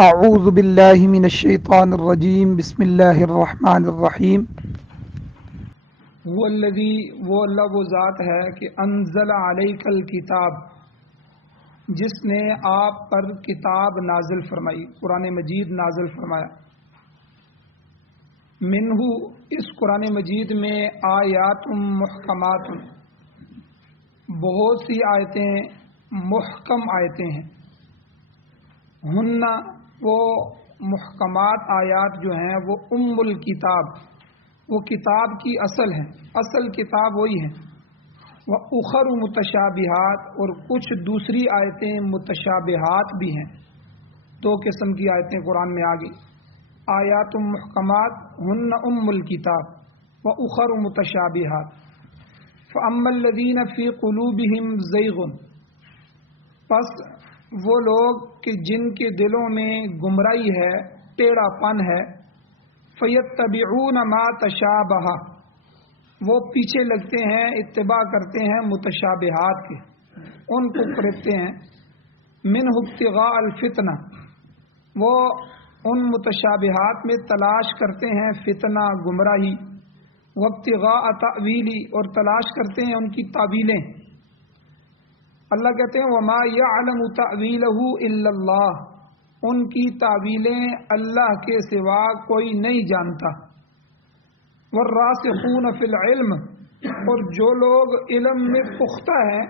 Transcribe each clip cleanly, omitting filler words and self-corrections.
اعوذ باللہ من الشیطان الرجیم بسم اللہ الرحمن الرحیم وہ اللہ وہ ذات ہے کہ انزل علیک الکتاب، جس نے آپ پر کتاب نازل فرمائی، قرآن مجید نازل فرمایا۔ منہ، اس قرآن مجید میں آیات محکمات، بہت سی آیتیں محکم آیتیں ہیں۔ ہن، وہ محکمات آیات جو ہیں وہ ام الکتاب، وہ کتاب کی اصل ہیں، اصل کتاب وہی ہے۔ وَأُخَرُ متشابہات، اور کچھ دوسری آیتیں متشابہات بھی ہیں، دو قسم کی آیتیں قرآن میں آ گئی۔ آیات محکمات ہن ام الکتاب وَأُخَرُ متشابہات۔ فَأَمَّا الَّذِينَ فِي قُلُوبِهِمْ زَيْغٌ، پس وہ لوگ کہ جن کے دلوں میں گمراہی ہے، ٹیڑھا پن ہے، فَيَتَّبِعُونَ مَا تَشَابَهَ، وہ پیچھے لگتے ہیں، اتباع کرتے ہیں متشابہات کے، ان کو کرتے ہیں۔ مِنْهُ ابْتِغَاءَ الْفِتْنَةِ، وہ ان متشابہات میں تلاش کرتے ہیں فتنہ، گمراہی۔ وَابْتِغَاءَ تَأْوِيلِ، اور تلاش کرتے ہیں ان کی تعویلیں۔ اللہ کہتے ہیں وَمَا يَعْلَمُ تَأْوِيلَهُ إِلَّا اللَّهُ، ان کی تعویلیں اللہ کے سوا کوئی نہیں جانتا۔ وَالرَّاسِخُونَ فِي الْعِلْمِ، اور جو لوگ علم میں پختہ ہیں،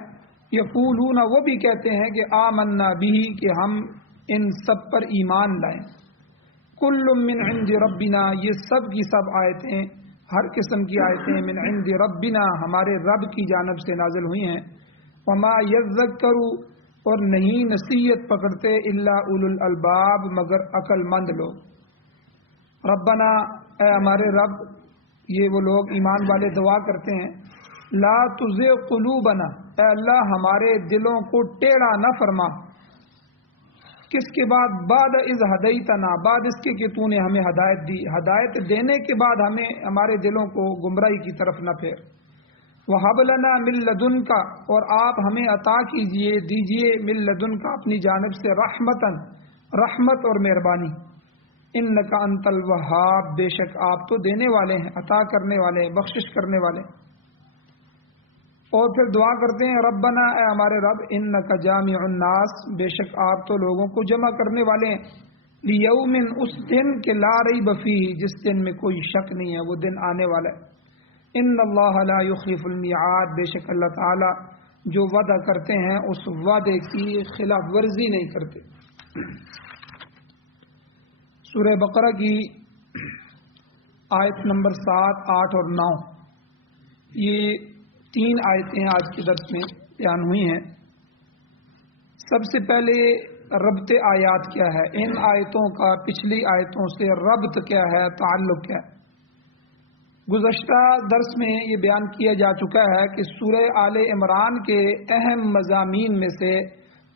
یقولون، وہ بھی کہتے ہیں کہ آمنا بہ، کہ ہم ان سب پر ایمان لائیں۔ کل من عند ربنا، یہ سب کی سب آیتیں، ہر قسم کی آیتیں من عند ربنا، ہمارے رب کی جانب سے نازل ہوئی ہیں۔ وما یذکر، اور نہیں نصیحت پکڑتے، الا اولو الالباب، مگر عقل مند لوگ۔ ربنا، اے ہمارے رب، یہ وہ لوگ ایمان والے دعا کرتے ہیں، لا تزغ قلوبنا، اے اللہ ہمارے دلوں کو ٹیڑھا نہ فرما۔ کس کے بعد؟ بعد اذ ہدیتنا، بعد اس کے کہ تو نے ہمیں ہدایت دی، ہدایت دینے کے بعد ہمیں ہمارے دلوں کو گمراہی کی طرف نہ پھیر۔ وَهَبْ لَنَا مِن لَّدُنْكَ، اور آپ ہمیں عطا کیجئے، دیجئے، مِن لَّدُنْكَ، اپنی جانب سے، رحمتاً، رحمت اور مہربانی۔ إِنَّكَ أَنْتَ الْوَهَّابُ، بے شک آپ تو دینے والے ہیں، عطا کرنے والے ہیں، بخشش کرنے والے ہیں۔ اور پھر دعا کرتے ہیں ربنا، اے ہمارے رب، إِنَّكَ جَامِعُ النَّاسِ، بے شک آپ تو لوگوں کو جمع کرنے والے ہیں، لِيَوْمٍ، اس دن کے لا ریب فیہ، جس دن میں کوئی شک نہیں ہے، وہ دن آنے والا ہے۔ ان اللہ لا یخلف المیعاد، بے شک اللہ تعالی جو وعدہ کرتے ہیں اس وعدے کی خلاف ورزی نہیں کرتے۔ سورہ بقرہ کی آیت نمبر 7، 8 اور 9، یہ 3 آیتیں آج کے درس میں بیان ہوئی ہیں۔ سب سے پہلے ربط آیات کیا ہے، ان آیتوں کا پچھلی آیتوں سے ربط کیا ہے، تعلق کیا ہے۔ گزشتہ درس میں یہ بیان کیا جا چکا ہے کہ سورہ آل عمران کے اہم مضامین میں سے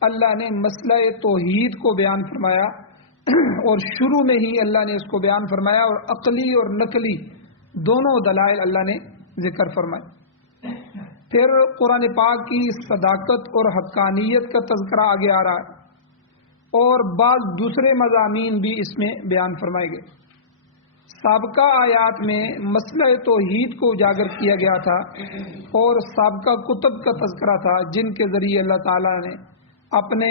اللہ نے مسئلہ توحید کو بیان فرمایا، اور شروع میں ہی اللہ نے اس کو بیان فرمایا، اور عقلی اور نقلی دونوں دلائل اللہ نے ذکر فرمائے۔ پھر قرآن پاک کی صداقت اور حقانیت کا تذکرہ آگے آ رہا ہے، اور بعض دوسرے مضامین بھی اس میں بیان فرمائے گئے۔ سابقہ آیات میں مسئلہ توحید کو اجاگر کیا گیا تھا، اور سابقہ کتب کا تذکرہ تھا جن کے ذریعے اللہ تعالیٰ نے اپنے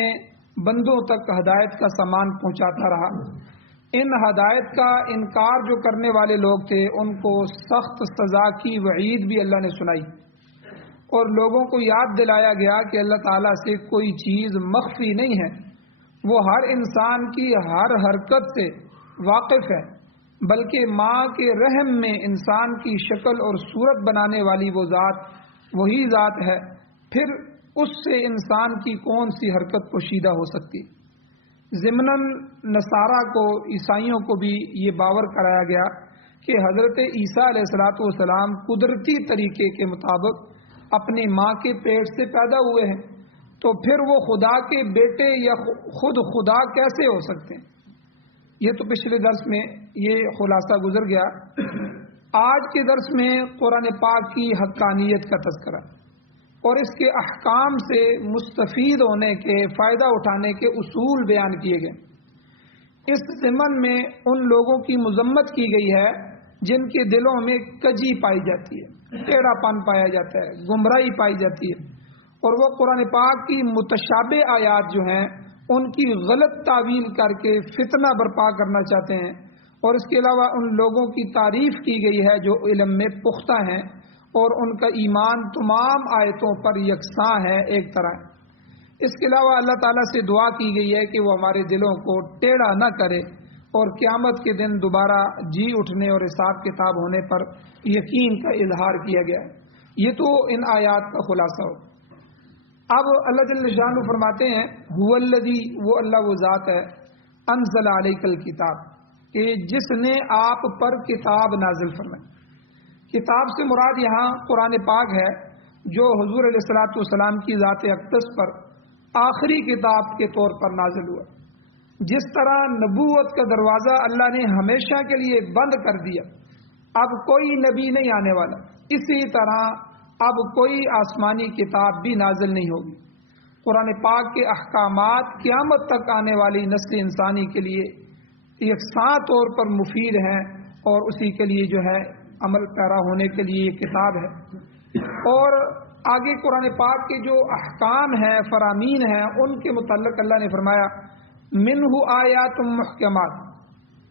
بندوں تک ہدایت کا سامان پہنچاتا رہا۔ ان ہدایت کا انکار جو کرنے والے لوگ تھے، ان کو سخت سزا کی وعید بھی اللہ نے سنائی، اور لوگوں کو یاد دلایا گیا کہ اللہ تعالیٰ سے کوئی چیز مخفی نہیں ہے، وہ ہر انسان کی ہر حرکت سے واقف ہے، بلکہ ماں کے رحم میں انسان کی شکل اور صورت بنانے والی وہ ذات وہی ذات ہے، پھر اس سے انسان کی کون سی حرکت پوشیدہ ہو سکتی۔ ضمناً نصارہ کو، عیسائیوں کو بھی یہ باور کرایا گیا کہ حضرت عیسیٰ علیہ السلام قدرتی طریقے کے مطابق اپنی ماں کے پیٹ سے پیدا ہوئے ہیں، تو پھر وہ خدا کے بیٹے یا خود خدا کیسے ہو سکتے ہیں۔ یہ تو پچھلے درس میں یہ خلاصہ گزر گیا۔ آج کے درس میں قرآن پاک کی حقانیت کا تذکرہ اور اس کے احکام سے مستفید ہونے کے، فائدہ اٹھانے کے اصول بیان کیے گئے۔ اس ضمن میں ان لوگوں کی مذمت کی گئی ہے جن کے دلوں میں کجی پائی جاتی ہے، ٹیڑھا پن پایا جاتا ہے، گمراہی پائی جاتی ہے، اور وہ قرآن پاک کی متشابہ آیات جو ہیں ان کی غلط تعویل کر کے فتنہ برپا کرنا چاہتے ہیں، اور اس کے علاوہ ان لوگوں کی تعریف کی گئی ہے جو علم میں پختہ ہیں اور ان کا ایمان تمام آیتوں پر یکساں ہے، ایک طرح۔ اس کے علاوہ اللہ تعالیٰ سے دعا کی گئی ہے کہ وہ ہمارے دلوں کو ٹیڑھا نہ کرے، اور قیامت کے دن دوبارہ جی اٹھنے اور حساب کتاب ہونے پر یقین کا اظہار کیا گیا ہے۔ یہ تو ان آیات کا خلاصہ ہو۔ اب اللہ جل شانہ فرماتے ہیں هو الذی، وہ اللہ وہ ذات ہے، انزل علیک الکتاب، کہ جس نے آپ پر کتاب نازل فرمائی۔ کتاب سے مراد یہاں قرآن پاک ہے، جو حضور علیہ الصلوۃ والسلام کی ذات اقدس پر آخری کتاب کے طور پر نازل ہوا۔ جس طرح نبوت کا دروازہ اللہ نے ہمیشہ کے لیے بند کر دیا، اب کوئی نبی نہیں آنے والا، اسی طرح اب کوئی آسمانی کتاب بھی نازل نہیں ہوگی۔ قرآن پاک کے احکامات قیامت تک آنے والی نسل انسانی کے لیے یکساں طور پر مفید ہیں، اور اسی کے لیے جو ہے عمل پیرا ہونے کے لیے یہ کتاب ہے۔ اور آگے قرآن پاک کے جو احکام ہیں، فرامین ہیں، ان کے متعلق اللہ نے فرمایا منہ آیات محکمات،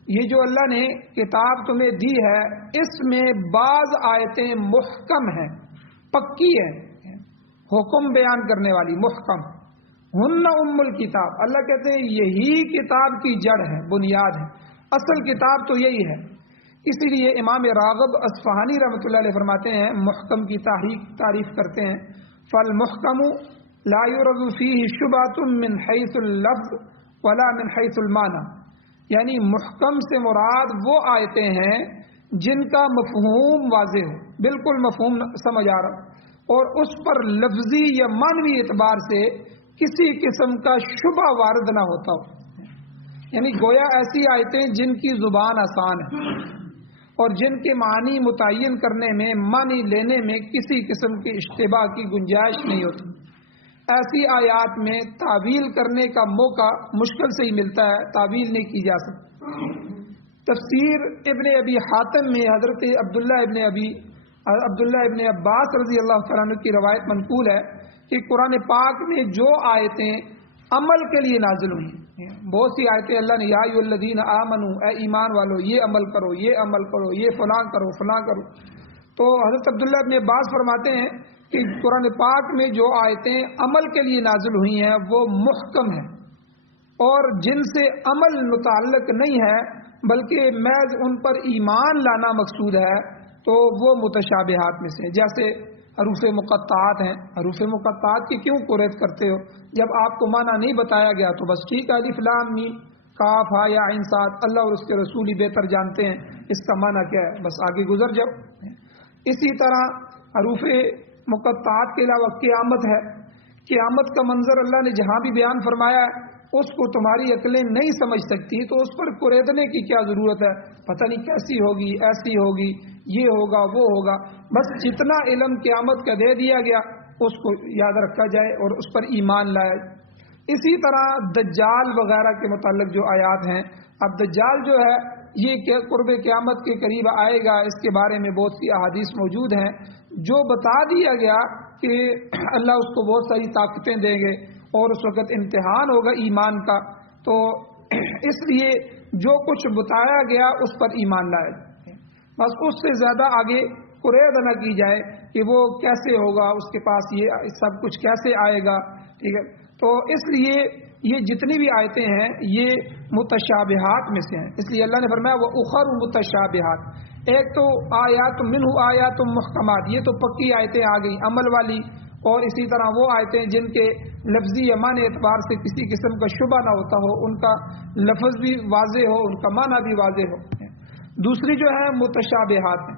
یہ جو اللہ نے کتاب تمہیں دی ہے اس میں بعض آیتیں محکم ہیں، پکی ہیں، حکم بیان کرنے والی، محکم۔ ہن ام الکتاب، اللہ کہتے ہیں یہی کتاب کی جڑ ہے، بنیاد ہے، اصل کتاب تو یہی ہے۔ اسی لیے امام راغب اصفہانی رحمۃ اللہ علیہ فرماتے ہیں، محکم کی تعریف کرتے ہیں، فالمحکم لا یرد فیہ شبہۃ من حیث اللفظ ولا من حیث المعنی، یعنی محکم سے مراد وہ آیتیں ہیں جن کا مفہوم واضح ہو، بالکل مفہوم سمجھ آ رہا، اور اس پر لفظی یا معنوی اعتبار سے کسی قسم کا شبہ وارد نہ ہوتا ہو، یعنی گویا ایسی آیتیں جن کی زبان آسان ہے اور جن کے معنی متعین کرنے میں، معنی لینے میں کسی قسم کی اشتباہ کی گنجائش نہیں ہوتی۔ ایسی آیات میں تعویل کرنے کا موقع مشکل سے ہی ملتا ہے، تعویل نہیں کی جا سکتی۔ تفسیر ابن ابی حاتم میں حضرت عبداللہ ابن عباس رضی اللہ تعالیٰ عنہ کی روایت منقول ہے کہ قرآن پاک میں جو آیتیں عمل کے لیے نازل ہوئی ہیں، بہت سی آیتیں اللہ نے یا ایھا الذین آمنوا، اے ایمان والو یہ عمل کرو، یہ عمل کرو، یہ فلاں کرو، فلاں کرو۔ تو حضرت عبداللہ ابن عباس فرماتے ہیں کہ قرآن پاک میں جو آیتیں عمل کے لیے نازل ہوئی ہیں وہ محکم ہیں، اور جن سے عمل متعلق نہیں ہے بلکہ محض ان پر ایمان لانا مقصود ہے تو وہ متشابہات میں سے، جیسے حروف مقطعات ہیں۔ حروف مقطعات کی کیوں قریت کرتے ہو؟ جب آپ کو معنی نہیں بتایا گیا تو بس ٹھیک ہے، الف لام میم کاف ہا یا عین صاد، اللہ اور اس کے رسول ہی بہتر جانتے ہیں اس کا معنی کیا ہے، بس آگے گزر جاؤ۔ اسی طرح حروف مقطعات کے علاوہ قیامت ہے، قیامت کا منظر اللہ نے جہاں بھی بیان فرمایا ہے اس کو تمہاری عقلیں نہیں سمجھ سکتی، تو اس پر قریدنے کی کیا ضرورت ہے؟ پتہ نہیں کیسی ہوگی، ایسی ہوگی، یہ ہوگا، وہ ہوگا، بس جتنا علم قیامت کا دے دیا گیا اس کو یاد رکھا جائے اور اس پر ایمان لایا جائے۔ اسی طرح دجال وغیرہ کے متعلق جو آیات ہیں، اب دجال جو ہے یہ قرب قیامت کے قریب آئے گا، اس کے بارے میں بہت سی احادیث موجود ہیں جو بتا دیا گیا کہ اللہ اس کو بہت ساری طاقتیں دیں گے اور اس وقت امتحان ہوگا ایمان کا، تو اس لیے جو کچھ بتایا گیا اس پر ایمان لائے، بس اس سے زیادہ آگے قرید نہ کی جائے کہ وہ کیسے ہوگا، اس کے پاس یہ سب کچھ کیسے آئے گا، ٹھیک ہے۔ تو اس لیے یہ جتنی بھی آیتیں ہیں یہ متشابہات میں سے ہیں، اس لیے اللہ نے فرمایا وہ اخر متشابہات، ایک تو آیات منہ آیات محکمات، یہ تو پکی آیتیں آ گئی عمل والی، اور اسی طرح وہ آیتیں جن کے لفظی یا معنی اعتبار سے کسی قسم کا شبہ نہ ہوتا ہو، ان کا لفظ بھی واضح ہو، ان کا معنی بھی واضح ہو۔ دوسری جو ہے متشابہات ہیں،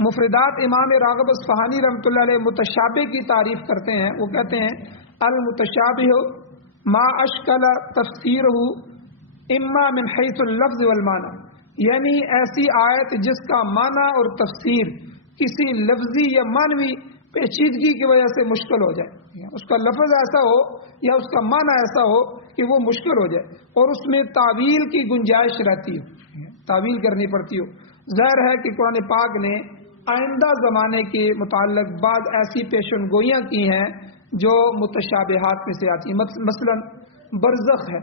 مفردات امام راغب اصفہانی رحمۃ اللہ علیہ متشابہ کی تعریف کرتے ہیں، وہ کہتے ہیں المتشابہ ما اشکل تفسیرہ اما من حیث اللفظ والمعنی، یعنی ایسی آیت جس کا معنی اور تفسیر کسی لفظی یا معنوی پیچیدگی کی وجہ سے مشکل ہو جائے، اس کا لفظ ایسا ہو یا اس کا معنی ایسا ہو کہ وہ مشکل ہو جائے اور اس میں تعویل کی گنجائش رہتی ہو، تعویل کرنی پڑتی ہو۔ ظاہر ہے کہ قرآن پاک نے آئندہ زمانے کے متعلق بعض ایسی پیشن گوئیاں کی ہیں جو متشابہات میں سے آتی ہیں، مثلا برزخ ہے،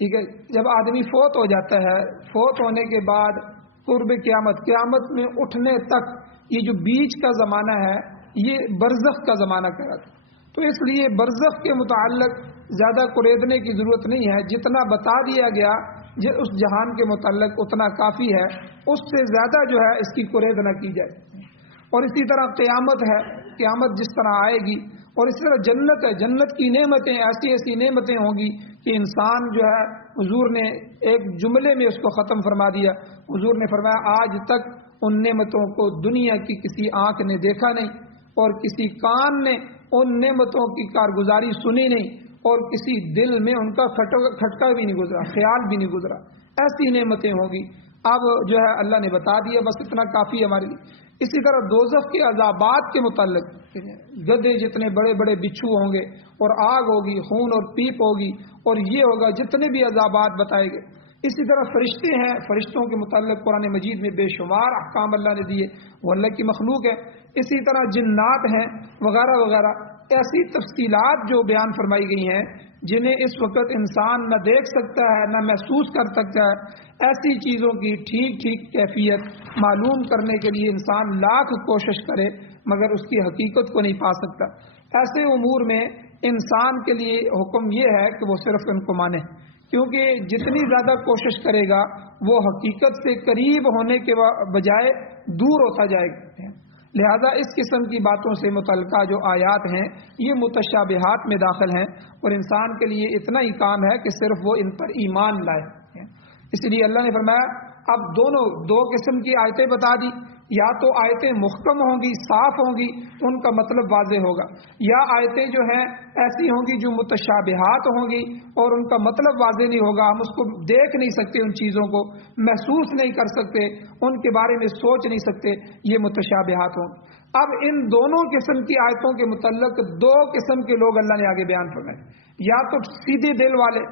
ٹھیک ہے، جب آدمی فوت ہو جاتا ہے، فوت ہونے کے بعد قرب قیامت میں اٹھنے تک یہ جو بیچ کا زمانہ ہے یہ برزخ کا زمانہ کہلاتا ہے۔ تو اس لیے برزخ کے متعلق زیادہ قریدنے کی ضرورت نہیں ہے، جتنا بتا دیا گیا اس جہان کے متعلق اتنا کافی ہے، اس سے زیادہ جو ہے اس کی قرید نہ کی جائے۔ اور اسی طرح قیامت ہے، قیامت جس طرح آئے گی، اور اس طرح جنت ہے، جنت کی نعمتیں ایسی ایسی نعمتیں ہوں گی کہ انسان جو ہے، حضور نے ایک جملے میں اس کو ختم فرما دیا۔ حضور نے فرمایا آج تک ان نعمتوں کو دنیا کی کسی آنکھ نے دیکھا نہیں اور کسی کان نے ان نعمتوں کی کارگزاری سنی نہیں اور کسی دل میں ان کا کھٹکا بھی نہیں گزرا، خیال بھی نہیں گزرا، ایسی نعمتیں ہوں گی۔ اب جو ہے اللہ نے بتا دیا، بس اتنا کافی ہے ہمارے لیے۔ اسی طرح دوزخ کے عذابات کے متعلق گدھے جتنے بڑے بڑے بچھو ہوں گے اور آگ ہوگی، خون اور پیپ ہوگی اور یہ ہوگا، جتنے بھی عذابات بتائے گئے۔ اسی طرح فرشتے ہیں، فرشتوں کے متعلق قرآن مجید میں بے شمار احکام اللہ نے دیے، وہ اللہ کی مخلوق ہے۔ اسی طرح جنات ہیں وغیرہ وغیرہ، ایسی تفصیلات جو بیان فرمائی گئی ہیں جنہیں اس وقت انسان نہ دیکھ سکتا ہے نہ محسوس کر سکتا ہے، ایسی چیزوں کی ٹھیک ٹھیک کیفیت معلوم کرنے کے لیے انسان لاکھ کوشش کرے مگر اس کی حقیقت کو نہیں پا سکتا۔ ایسے امور میں انسان کے لیے حکم یہ ہے کہ وہ صرف ان کو مانے، کیونکہ جتنی زیادہ کوشش کرے گا وہ حقیقت سے قریب ہونے کے بجائے دور ہوتا جائے گا۔ لہذا اس قسم کی باتوں سے متعلقہ جو آیات ہیں یہ متشابہات میں داخل ہیں، اور انسان کے لیے اتنا ہی کام ہے کہ صرف وہ ان پر ایمان لائے۔ اس لیے اللہ نے فرمایا اب دو قسم کی آیتیں بتا دی، یا تو آیتیں محکم ہوں گی، صاف ہوں گی، ان کا مطلب واضح ہوگا، یا آیتیں جو ہیں ایسی ہوں گی جو متشابہات ہوں گی اور ان کا مطلب واضح نہیں ہوگا، ہم اس کو دیکھ نہیں سکتے، ان چیزوں کو محسوس نہیں کر سکتے، ان کے بارے میں سوچ نہیں سکتے، یہ متشابہات ہوں گی۔ اب ان دونوں قسم کی آیتوں کے متعلق دو قسم کے لوگ اللہ نے آگے بیان فرمائے، یا تو سیدھے دل والے،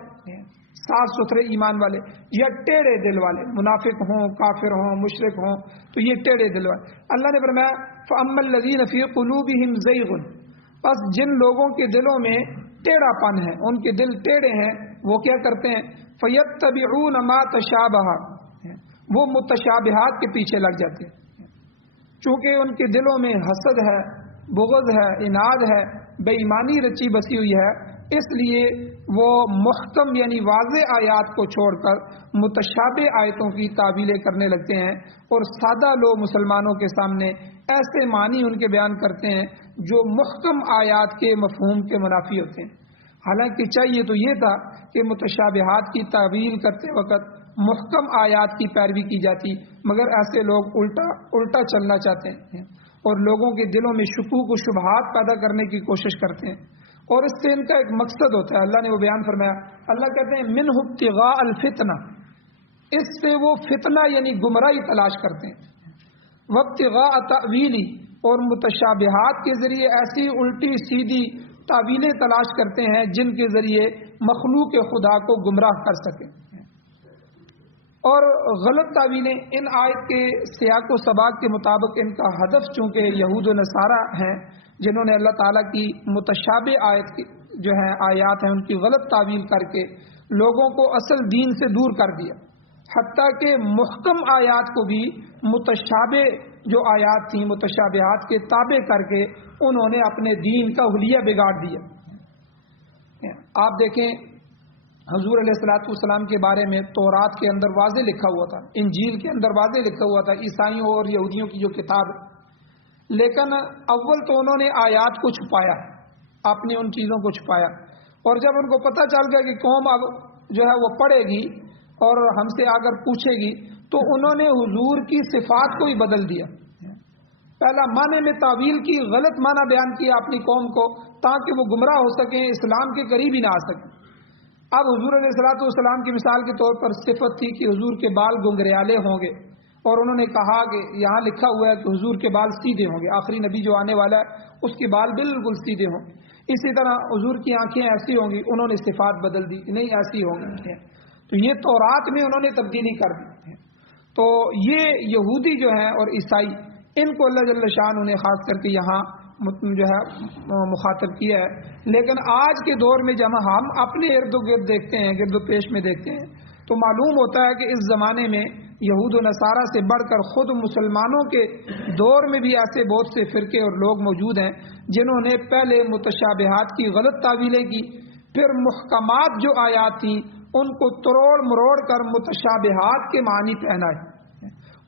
صاف ستھرے ایمان والے، یا ٹیڑھے دل والے، منافق ہوں، کافر ہوں، مشرک ہوں، تو یہ ٹیڑھے دل والے۔ اللہ نے فرمایا فَأَمَّا الَّذِينَ فِي قُلُوبِهِمْ زَيْغٌ، بس جن لوگوں کے دلوں میں ٹیڑھا پن ہے، ان کے دل ٹیڑھے ہیں، وہ کیا کرتے ہیں فَيَتَّبِعُونَ مَا تَشَابَهَ، وہ متشابہات کے پیچھے لگ جاتے ہیں، چونکہ ان کے دلوں میں حسد ہے، بغض ہے، عناد ہے، بے ایمانی رچی بسی ہوئی ہے، اس لیے وہ محکم یعنی واضح آیات کو چھوڑ کر متشابہ آیتوں کی تعویلیں کرنے لگتے ہیں، اور سادہ لوگ مسلمانوں کے سامنے ایسے معنی ان کے بیان کرتے ہیں جو محکم آیات کے مفہوم کے منافی ہوتے ہیں۔ حالانکہ چاہیے تو یہ تھا کہ متشابہات کی تعویل کرتے وقت محکم آیات کی پیروی کی جاتی، مگر ایسے لوگ الٹا چلنا چاہتے ہیں اور لوگوں کے دلوں میں شکوک و شبہات پیدا کرنے کی کوشش کرتے ہیں، اور اس سے ان کا ایک مقصد ہوتا ہے۔ اللہ نے وہ بیان فرمایا، اللہ کہتے ہیں منہ ابتغاء الفتنہ، اس سے وہ فتنہ یعنی گمراہی تلاش کرتے ہیں، وابتغاء تأویلی، اور متشابہات کے ذریعے ایسی الٹی سیدھی تعویلیں تلاش کرتے ہیں جن کے ذریعے مخلوق خدا کو گمراہ کر سکیں، اور غلط تعویلیں۔ ان آیت کے سیاق و سباق کے مطابق ان کا ہدف چونکہ یہود و نصارہ ہیں جنہوں نے اللہ تعالیٰ کی متشابہ آیت کی جو ہیں آیات ہیں ان کی غلط تعویل کر کے لوگوں کو اصل دین سے دور کر دیا، حتیٰ کہ محکم آیات کو بھی متشابہ جو آیات تھیں متشابہات کے تابع کر کے انہوں نے اپنے دین کا حلیہ بگاڑ دیا۔ آپ دیکھیں حضور علیہ الصلوۃ والسلام کے بارے میں تورات کے اندر واضح لکھا ہوا تھا، انجیل کے اندر واضح لکھا ہوا تھا، عیسائیوں اور یہودیوں کی جو کتاب، لیکن اول تو انہوں نے آیات کو چھپایا، اپنی ان چیزوں کو چھپایا، اور جب ان کو پتہ چل گیا کہ قوم اب جو ہے وہ پڑھے گی اور ہم سے اگر پوچھے گی، تو انہوں نے حضور کی صفات کو ہی بدل دیا۔ پہلا معنی میں تعویل کی، غلط معنی بیان کیا اپنی قوم کو تاکہ وہ گمراہ ہو سکیں، اسلام کے قریب ہی نہ آ سکیں۔ اب حضور علیہ الصلوۃ والسلام کی مثال کے طور پر صفت تھی کہ حضور کے بال گنگریالے ہوں گے، اور انہوں نے کہا کہ یہاں لکھا ہوا ہے کہ حضور کے بال سیدھے ہوں گے، آخری نبی جو آنے والا ہے اس کے بال بالکل سیدھے ہوں گے۔ اسی طرح حضور کی آنکھیں ایسی ہوں گی، انہوں نے صفات بدل دی، نہیں ایسی ہوں گی، تو یہ تورات میں انہوں نے تبدیلی کر دی. تو یہ یہودی جو ہیں اور عیسائی، ان کو اللہ جل شان نے خاص کر کے یہاں جو ہے مخاطب کیا ہے. لیکن آج کے دور میں جب ہم اپنے ارد و گرد دیکھتے ہیں، گرد و پیش میں دیکھتے ہیں، تو معلوم ہوتا ہے کہ اس زمانے میں یہود و نصارہ سے بڑھ کر خود مسلمانوں کے دور میں بھی ایسے بہت سے فرقے اور لوگ موجود ہیں جنہوں نے پہلے متشابہات کی غلط تعویلیں کی، پھر محکمات جو آیات تھیں ان کو تروڑ مروڑ کر متشابہات کے معنی پہنائے،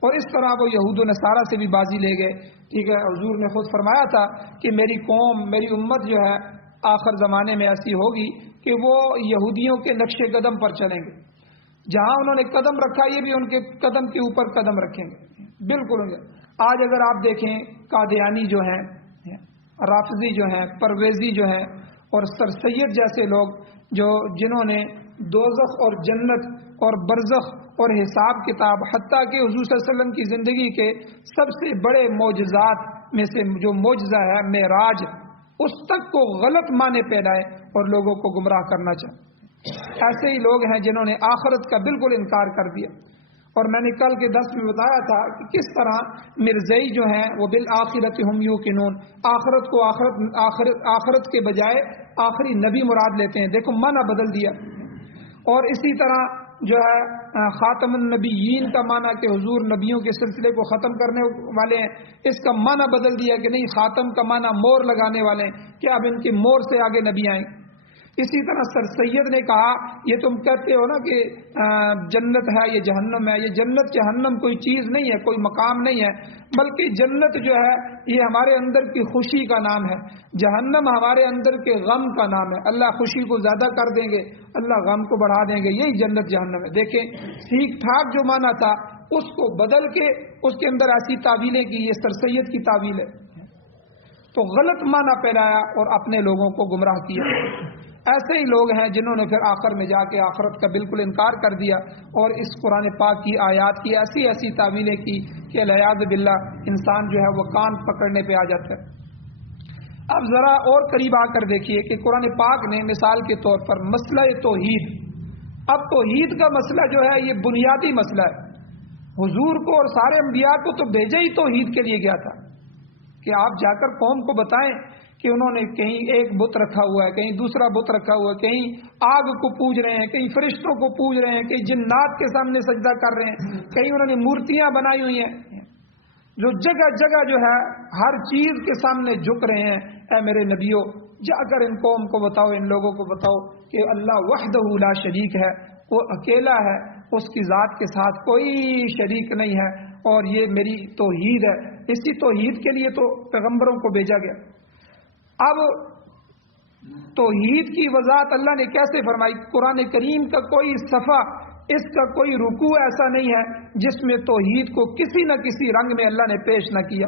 اور اس طرح وہ یہود و نصارہ سے بھی بازی لے گئے. ٹھیک ہے، حضور نے خود فرمایا تھا کہ میری قوم، میری امت جو ہے آخر زمانے میں ایسی ہوگی کہ وہ یہودیوں کے نقش قدم پر چلیں گے. جہاں انہوں نے قدم رکھا یہ بھی ان کے قدم کے اوپر قدم رکھیں گے، بالکل. آج اگر آپ دیکھیں قادیانی جو ہیں، رافضی جو ہیں، پرویزی جو ہیں، اور سر سید جیسے لوگ جنہوں نے دوزخ اور جنت اور برزخ اور حساب کتاب، حتیٰ کہ حضور صلی اللہ علیہ وسلم کی زندگی کے سب سے بڑے معجزات میں سے جو معجزہ ہے معراج، اس تک کو غلط معنی پھیلائے اور لوگوں کو گمراہ کرنا چاہے. ایسے ہی لوگ ہیں جنہوں نے آخرت کا بالکل انکار کر دیا. اور میں نے کل کے درس میں بتایا تھا کہ کس طرح مرزئی جو ہیں وہ بالآخرت ہم یوقنون، آخرت کو آخرت کے بجائے آخری نبی مراد لیتے ہیں. دیکھو معنی بدل دیا. اور اسی طرح جو ہے خاتم النبیین کا معنی کہ حضور نبیوں کے سلسلے کو ختم کرنے والے ہیں، اس کا معنی بدل دیا کہ نہیں، خاتم کا معنی مور لگانے والے ہیں کہ اب ان کی مور سے آگے نبی آئیں. اسی طرح سر سید نے کہا یہ تم کہتے ہو نا کہ جنت ہے، یہ جہنم ہے. یہ جنت جہنم کوئی چیز نہیں ہے، کوئی مقام نہیں ہے، بلکہ جنت جو ہے یہ ہمارے اندر کی خوشی کا نام ہے، جہنم ہمارے اندر کے غم کا نام ہے. اللہ خوشی کو زیادہ کر دیں گے، اللہ غم کو بڑھا دیں گے، یہی جنت جہنم ہے. دیکھیں ٹھیک ٹھاک جو معنی تھا اس کو بدل کے اس کے اندر ایسی تعویلیں کی، یہ سر سید کی تعویل ہے. تو غلط معنی پھیلایا اور اپنے لوگوں کو گمراہ کیا. ایسے ہی لوگ ہیں جنہوں نے پھر آخر میں جا کے آخرت کا بالکل انکار کر دیا اور اس قرآن پاک کی آیات کی ایسی ایسی تعویلیں کی کہ العیاذ باللہ انسان جو ہے وہ کان پکڑنے پہ آ جاتا ہے. اب ذرا اور قریب آ کر دیکھیے کہ قرآن پاک نے مثال کے طور پر مسئلہ توحید، اب توحید کا مسئلہ جو ہے یہ بنیادی مسئلہ ہے. حضور کو اور سارے انبیاء کو تو بھیجا ہی توحید کے لیے گیا تھا کہ آپ جا کر قوم کو بتائیں کہ انہوں نے کہیں ایک بت رکھا ہوا ہے، کہیں دوسرا بت رکھا ہوا ہے، کہیں آگ کو پوج رہے ہیں، کہیں فرشتوں کو پوج رہے ہیں، کہیں جنات کے سامنے سجدہ کر رہے ہیں، کہیں انہوں نے مورتیاں بنائی ہوئی ہیں، جو جگہ جگہ جو ہے ہر چیز کے سامنے جھک رہے ہیں. اے میرے نبیوں جا کر ان قوم کو بتاؤ، ان لوگوں کو بتاؤ کہ اللہ وحدہ لا شریک ہے، وہ اکیلا ہے، اس کی ذات کے ساتھ کوئی شریک نہیں ہے، اور یہ میری توحید ہے. اسی توحید کے لیے تو پیغمبروں کو بھیجا گیا. اب توحید کی وضاحت اللہ نے کیسے فرمائی؟ قرآن کریم کا کوئی صفحہ، اس کا کوئی رکوع ایسا نہیں ہے جس میں توحید کو کسی نہ کسی رنگ میں اللہ نے پیش نہ کیا.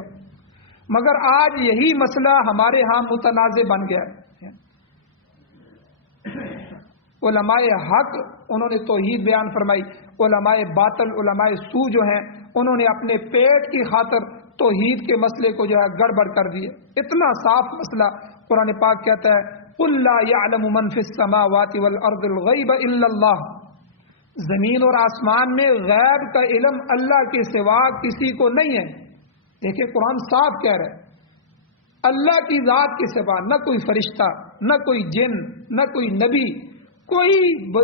مگر آج یہی مسئلہ ہمارے ہاں متنازع بن گیا ہے. علماء حق انہوں نے توحید بیان فرمائی، علماء باطل، علماء سو جو ہیں انہوں نے اپنے پیٹ کی خاطر توحید کے مسئلے کو جو ہے گڑبڑ کر دیے. اتنا صاف مسئلہ قرآن پاک کہتا ہے قُلْ لَا يَعْلَمُ مَنْ فِي السَّمَاوَاتِ وَالْأَرْضِ الْغَيْبَ إِلَّا اللَّهُ، زمین اور آسمان میں غیب کا علم اللہ کے سوا کسی کو نہیں ہے. دیکھیں قرآن صاف کہہ رہا ہے اللہ کی ذات کے سوا نہ کوئی فرشتہ، نہ کوئی جن، نہ کوئی نبی، کوئی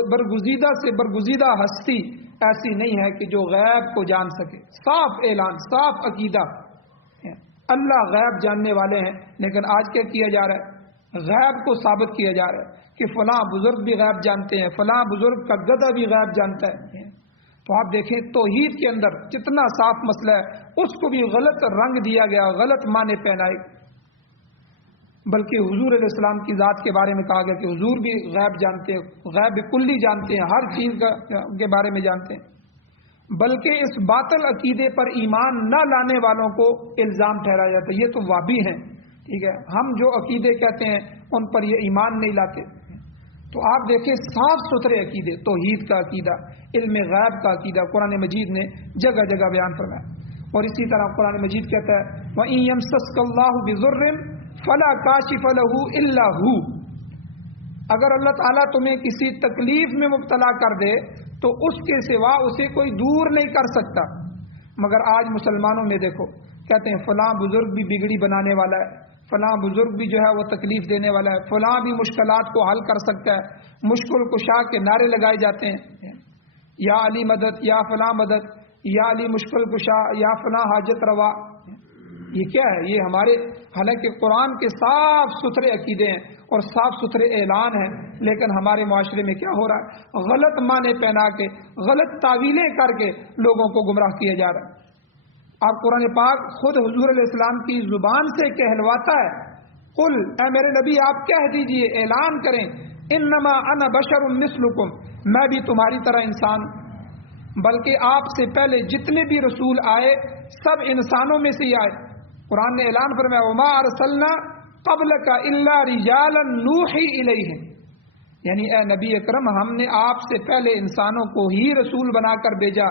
برگزیدہ سے برگزیدہ ہستی ایسی نہیں ہے کہ جو غیب کو جان سکے. صاف اعلان، صاف عقیدہ. اللہ غیب جاننے والے ہیں، لیکن آج کیا کیا جا رہا ہے؟ غیب کو ثابت کیا جا رہا ہے کہ فلاں بزرگ بھی غیب جانتے ہیں، فلاں بزرگ کا گدھا بھی غیب جانتا ہے. تو آپ دیکھیں توحید کے اندر جتنا صاف مسئلہ ہے اس کو بھی غلط رنگ دیا گیا، غلط معنی پہنائے. بلکہ حضور علیہ السلام کی ذات کے بارے میں کہا گیا کہ حضور بھی غیب جانتے ہیں، غیب کلی جانتے ہیں، ہر چیز کے بارے میں جانتے ہیں. بلکہ اس باطل عقیدے پر ایمان نہ لانے والوں کو الزام ٹھہرایا جاتا ہے یہ تو وابی ہیں. ٹھیک ہے، ہم جو عقیدے کہتے ہیں ان پر یہ ایمان نہیں لاتے. تو آپ دیکھیں صاف ستھرے عقیدے، توحید کا عقیدہ، علم غیب کا عقیدہ قرآن مجید نے جگہ جگہ بیان فرمایا. اور اسی طرح قرآن مجید کہتا ہے وَإِن يَمْسَسْكَ اللَّهُ بِضُرٍّ فلا کاشف لہ الا ہو، اگر اللہ تعالیٰ تمہیں کسی تکلیف میں مبتلا کر دے تو اس کے سوا اسے کوئی دور نہیں کر سکتا۔ مگر آج مسلمانوں میں دیکھو، کہتے ہیں فلاں بزرگ بھی بگڑی بنانے والا ہے، فلاں بزرگ بھی جو ہے وہ تکلیف دینے والا ہے، فلاں بھی مشکلات کو حل کر سکتا ہے، مشکل کشا کے نعرے لگائے جاتے ہیں، یا علی مدد، یا فلاں مدد، یا علی مشکل کشا، یا فلاں حاجت روا۔ یہ کیا ہے؟ یہ ہمارے حالانکہ قرآن کے صاف ستھرے عقیدے ہیں اور صاف ستھرے اعلان ہیں، لیکن ہمارے معاشرے میں کیا ہو رہا ہے؟ غلط معنی پہنا کے، غلط تعویلیں کر کے لوگوں کو گمراہ کیا جا رہا ہے۔ آپ قرآن پاک خود حضور علیہ السلام کی زبان سے کہلواتا ہے، قل، اے میرے نبی آپ کہہ دیجئے، اعلان کریں، انما انا بشر مثلکم، میں بھی تمہاری طرح انسان ہوں، بلکہ آپ سے پہلے جتنے بھی رسول آئے سب انسانوں میں سے ہی آئے۔ قرآن نے اعلان فرمایا وما ارسلنا قبلک الا رجالا نوحی الیہم، یعنی اے نبی اکرم ہم نے آپ سے پہلے انسانوں کو ہی رسول بنا کر بھیجا،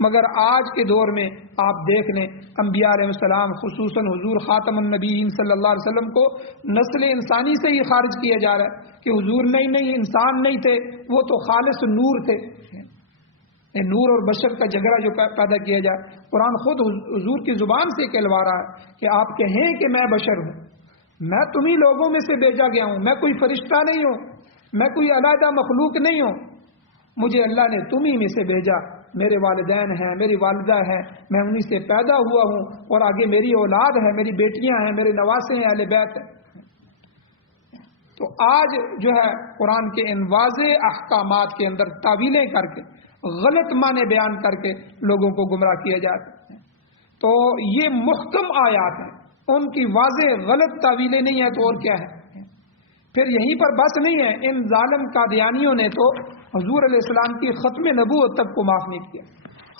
مگر آج کے دور میں آپ دیکھ لیں انبیاء علیہ السلام خصوصاً حضور خاتم النبیین صلی اللہ علیہ وسلم کو نسل انسانی سے ہی خارج کیا جا رہا ہے کہ حضور نہیں انسان نہیں تھے، وہ تو خالص نور تھے۔ نور اور بشر کا جھگڑا جو پیدا کیا جائے، قرآن خود حضور کی زبان سے کہلوا رہا ہے کہ آپ کہیں کہ میں بشر ہوں، میں تمہیں لوگوں میں سے بھیجا گیا ہوں، میں کوئی فرشتہ نہیں ہوں، میں کوئی علیحدہ مخلوق نہیں ہوں، مجھے اللہ نے تمہیں میں سے بھیجا، میرے والدین ہیں، میری والدہ ہے، میں انہی سے پیدا ہوا ہوں، اور آگے میری اولاد ہے، میری بیٹیاں ہیں، میرے نواسے ہیں، اہل بیت ہیں۔ تو آج جو ہے قرآن کے ان واضح احکامات کے اندر تعویلیں کر کے، غلط معنی بیان کر کے لوگوں کو گمراہ کیا جاتا ہے۔ تو یہ محکم آیات ہیں، ان کی واضح غلط تعویلیں نہیں ہیں تو اور کیا ہے؟ پھر یہیں پر بس نہیں ہے، ان ظالم قادیانیوں نے تو حضور علیہ السلام کی ختم نبوت تک کو معاف نہیں کیا،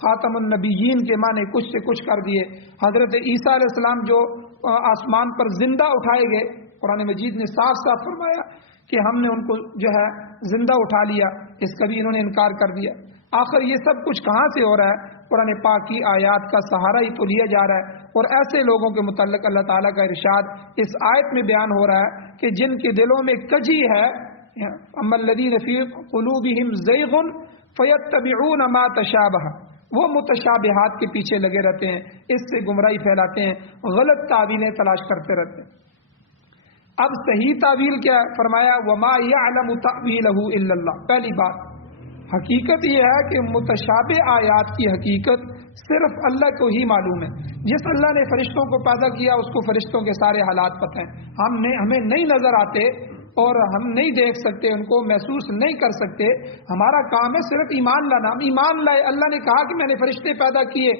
خاتم النبیین کے معنی کچھ سے کچھ کر دیے۔ حضرت عیسیٰ علیہ السلام جو آسمان پر زندہ اٹھائے گئے، قرآن مجید نے صاف صاف فرمایا کہ ہم نے ان کو جو ہے زندہ اٹھا لیا، اس کا بھی انہوں نے انکار کر دیا۔ آخر یہ سب کچھ کہاں سے ہو رہا ہے؟ قرآن پاک کی آیات کا سہارا ہی تو لیا جا رہا ہے، اور ایسے لوگوں کے متعلق اللہ تعالیٰ کا ارشاد اس آیت میں بیان ہو رہا ہے کہ جن کے دلوں میں کجی ہے، اما الذین فی قلوبہم زیغ فیتبعون ما تشابہ، وہ متشابہات کے پیچھے لگے رہتے ہیں، اس سے گمراہی پھیلاتے ہیں، غلط تعویلیں تلاش کرتے رہتے ہیں۔ اب صحیح تعویل کیا فرمایا؟ وما یعلم تأویلہ الا اللہ۔ پہلی بات حقیقت یہ ہے کہ متشابہ آیات کی حقیقت صرف اللہ کو ہی معلوم ہے۔ جس اللہ نے فرشتوں کو پیدا کیا اس کو فرشتوں کے سارے حالات پتہ ہیں، ہمیں نہیں نظر آتے اور ہم نہیں دیکھ سکتے، ان کو محسوس نہیں کر سکتے، ہمارا کام ہے صرف ایمان لانا۔ ہم ایمان لائے، اللہ نے کہا کہ میں نے فرشتے پیدا کیے،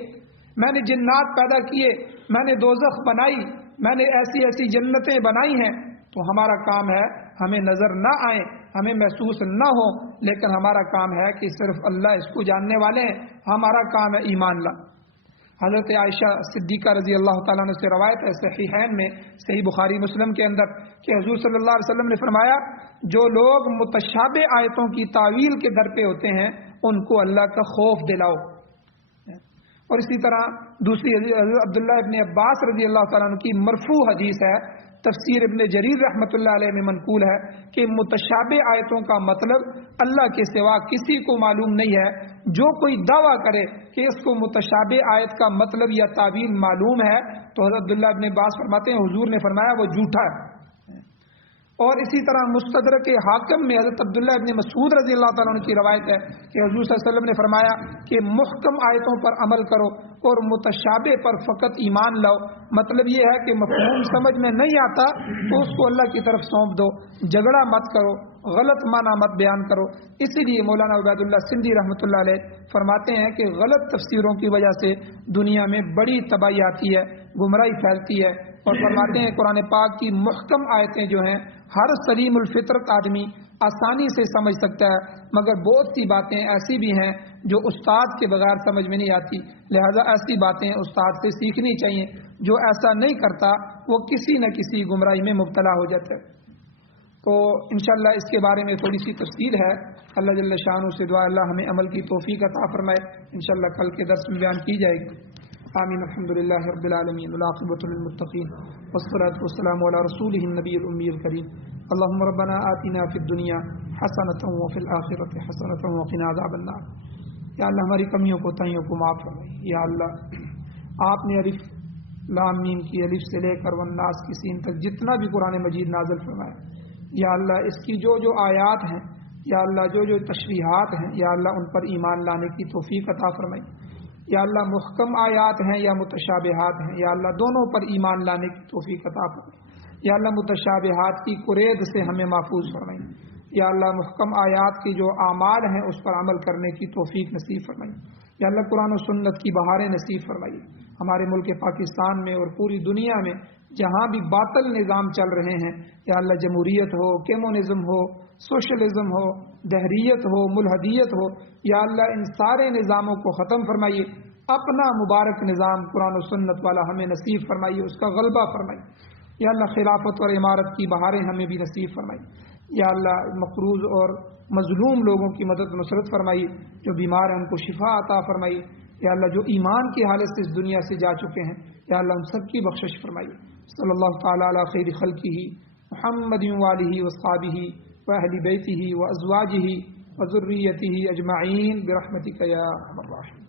میں نے جنات پیدا کیے، میں نے دوزخ بنائی، میں نے ایسی ایسی جنتیں بنائی ہیں، تو ہمارا کام ہے ہمیں نظر نہ آئیں، ہمیں محسوس نہ ہو، لیکن ہمارا کام ہے کہ صرف اللہ اس کو جاننے والے ہیں، ہمارا کام ہے ایمان لا۔ حضرت عائشہ صدیقہ رضی اللہ تعالیٰ عنہ سے روایت ہے صحیحین میں، صحیح بخاری مسلم کے اندر، کہ حضور صلی اللہ علیہ وسلم نے فرمایا جو لوگ متشابہ آیتوں کی تعویل کے در پہ ہوتے ہیں ان کو اللہ کا خوف دلاؤ۔ اور اسی طرح دوسری عبداللہ ابن عباس رضی اللہ تعالیٰ عنہ کی مرفوع حدیث ہے، تفسیر ابن جریر رحمۃ اللہ علیہ میں منقول ہے کہ متشابہ آیتوں کا مطلب اللہ کے سوا کسی کو معلوم نہیں ہے۔ جو کوئی دعویٰ کرے کہ اس کو متشابہ آیت کا مطلب یا تعویل معلوم ہے تو حضرت عبداللہ ابن عباس فرماتے ہیں حضور نے فرمایا وہ جھوٹا ہے۔ اور اسی طرح مستدرک حاکم میں حضرت عبداللہ ابن مسعود رضی اللہ تعالیٰ عنہ کی روایت ہے کہ حضور صلی اللہ علیہ وسلم نے فرمایا کہ محکم آیتوں پر عمل کرو اور متشابہ پر فقط ایمان لاؤ۔ مطلب یہ ہے کہ مفہوم سمجھ میں نہیں آتا تو اس کو اللہ کی طرف سونپ دو، جھگڑا مت کرو، غلط معنی مت بیان کرو۔ اسی لیے مولانا عبید اللہ سندھی رحمۃ اللہ علیہ فرماتے ہیں کہ غلط تفسیروں کی وجہ سے دنیا میں بڑی تباہی آتی ہے، گمراہی پھیلتی ہے، اور فرماتے ہیں قرآن پاک کی محکم آیتیں جو ہیں ہر سلیم الفطرت آدمی آسانی سے سمجھ سکتا ہے، مگر بہت سی باتیں ایسی بھی ہیں جو استاد کے بغیر سمجھ میں نہیں آتی، لہذا ایسی باتیں استاد سے سیکھنی چاہیے۔ جو ایسا نہیں کرتا وہ کسی نہ کسی گمراہی میں مبتلا ہو جاتا ہے۔ تو انشاءاللہ اس کے بارے میں تھوڑی سی تفصیل ہے، اللہ جل شانہ سے دعا اللہ ہمیں عمل کی توفیق عطا فرمائے، انشاءاللہ کل کے درس میں بیان کی جائے گی۔ آمین۔ الحمدللہ رب العالمین، والعاقبۃ للمتقین۔ والصلاة والسلام على رسوله النبي الأمي الكريم اللهم ربنا آتنا في الدنيا حسنة وفي الآخرة حسنة وقنا عذاب النار. یا اللہ ہماری کمیوں کو تائیوں کو معاف فرمائیے. یا اللہ آپ نے الف لام میم کی الف سے لے کر والناس کی سین تک جتنا بھی قرآن مجید نازل فرمایا، یا اللہ اس کی جو آیات ہیں، یا اللہ جو تشریحات ہیں، یا اللہ ان پر ایمان لانے کی توفیق عطا فرمائی. یا اللہ محکم آیات ہیں یا متشابہات ہیں، یا اللہ دونوں پر ایمان لانے کی توفیق عطا فرمائی. یا اللہ متشابہات کی قرید سے ہمیں محفوظ فرمائی. یا اللہ محکم آیات کی جو اعمال ہیں اس پر عمل کرنے کی توفیق نصیب فرمائی. یا اللہ قرآن و سنت کی بہاریں نصیب فرمائی. ہمارے ملک پاکستان میں اور پوری دنیا میں جہاں بھی باطل نظام چل رہے ہیں، یا اللہ جمہوریت ہو، کیمونزم ہو، سوشلزم ہو، دہریت ہو، ملحدیت ہو، یا اللہ ان سارے نظاموں کو ختم فرمائیے. اپنا مبارک نظام قرآن و سنت والا ہمیں نصیب فرمائیے، اس کا غلبہ فرمائیے. یا اللہ خلافت اور عمارت کی بہاریں ہمیں بھی نصیب فرمائیے. یا اللہ مقروض اور مظلوم لوگوں کی مدد نصرت فرمائیے، جو بیمار ہیں ان کو شفا عطا فرمائیے. یا اللہ جو ایمان کی حالت سے اس دنیا سے جا چکے ہیں، یا اللہ ان سب کی بخشش فرمائیے. صلی اللہ تعالی علی خیر خلقہ محمد وآلہ وصحبہ واہل بیتہ وازواجہ وذریتہ اجمعین برحمتک یا ارحم الراحمین.